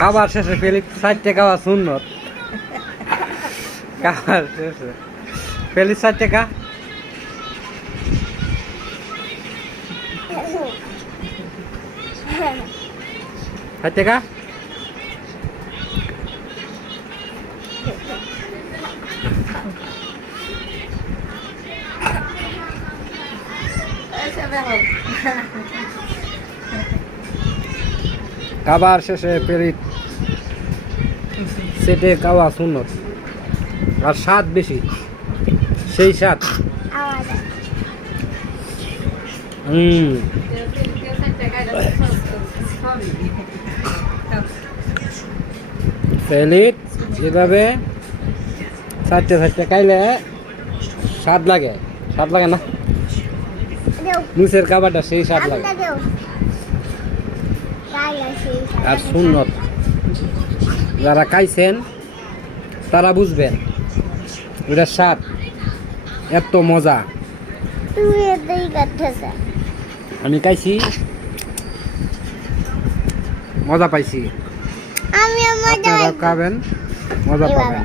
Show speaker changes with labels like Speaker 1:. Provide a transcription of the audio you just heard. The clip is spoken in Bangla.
Speaker 1: খাবার শেষে ফেলি চারটে খাওয়া সুন্নত। খাবার শেষে। ফেলি চার টাকা ষাট টাকা খাবার শেষে পেরিত সেটে খাওয়া সুন্নত। আর স্বাদ বেশি সেই স্বাদ। হুম। পেলিট যেভাবে চারটে চারটে খাইলে স্বাদ লাগে স্বাদ লাগে না? নিচের খাবারটা সেই স্বাদ লাগে। আর সুন্নত। যারা খাইছেন তারা বুঝবেন ওটা স্বাদ এত মজা। আমি খাইছি। মজা পাইছি। আপনারা খাবেন মজা পাবেন।